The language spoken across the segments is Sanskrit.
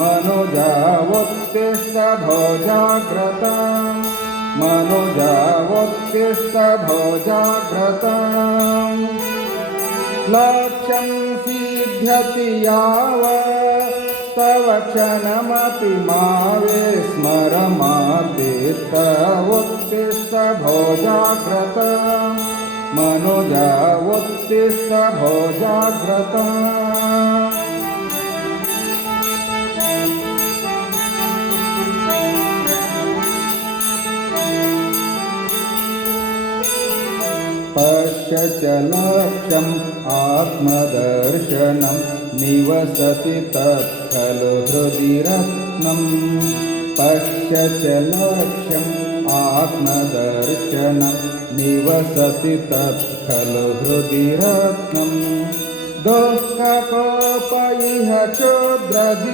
मनुजावोत्तिष्ठ भोजाग्रत मनुजावोत्तिष्ठ भोजाग्रत लक्ष्यं सिद्ध्यति यावत् तव क्षणमपि मा विस्मर मात्तिष्ठ उत्तिष्ठ भोजाग्रत मनुजावोत्तिष्ठ भोजाग्रत पश्य च लक्ष्यम् आत्मदर्शनं निवसति तत्खलु हृदि रत्नम् पश्य च लक्ष्यम् आत्मदर्शनं निवसति तत्खलु हृदि रत्नम् दुःखकोप इह क्षुद्रजीवनात्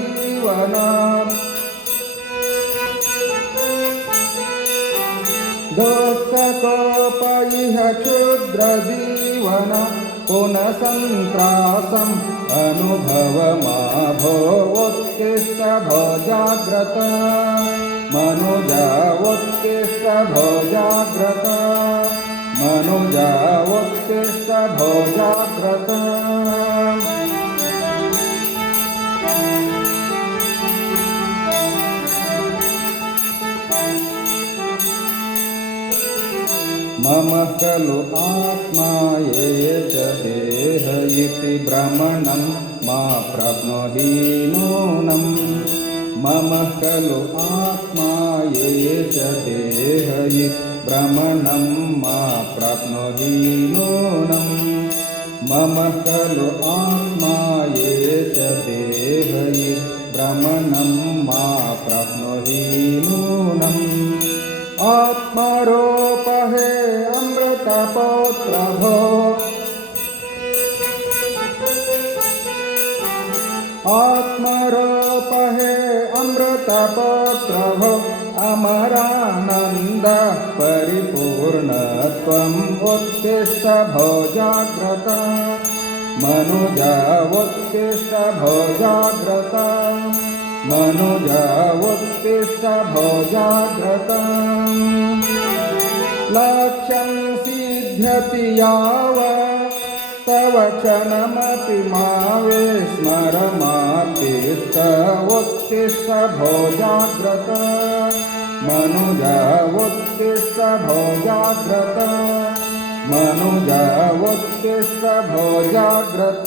दुःखकोप इह क्षुद्रजीवन पुनः सन्त्रासम् अनुभव मा भो उत्तिष्ठ भोजाग्रत मनुजा उत्तिष्ठ भोजाग्रत मनुजा उत्तिष्ठ भोजाग्रत मम खलु आत्मा एष देह इति भ्रमणं मा प्राप्नोहि नूनम् मम खलु आत्मा एष देह इति भ्रमणं मा प्राप्नोहि नूनम् मम खलु आत्मा एष देह इति भ्रमणं मा प्राप्नोहि नूनम् आत्मारोप हे अमृतपौत्र भो आत्मारोप हे अमृतपौत्र भो अमरानन्द परिपूर्णत्वम् उत्तिष्ठ भोजाग्रत मनुजा उत्तिष्ठ भोजाग्रत मनुजा उत्तिष्ठ भोजाग्रत लक्ष्यं सिद्ध्यति यावत् तव क्षणमपि मा विस्मर मात्तिष्ठ उत्तिष्ठ भोजाग्रत मनुजा उत्तिष्ठ भोजाग्रत मनुजा उत्तिष्ठ भोजाग्रत।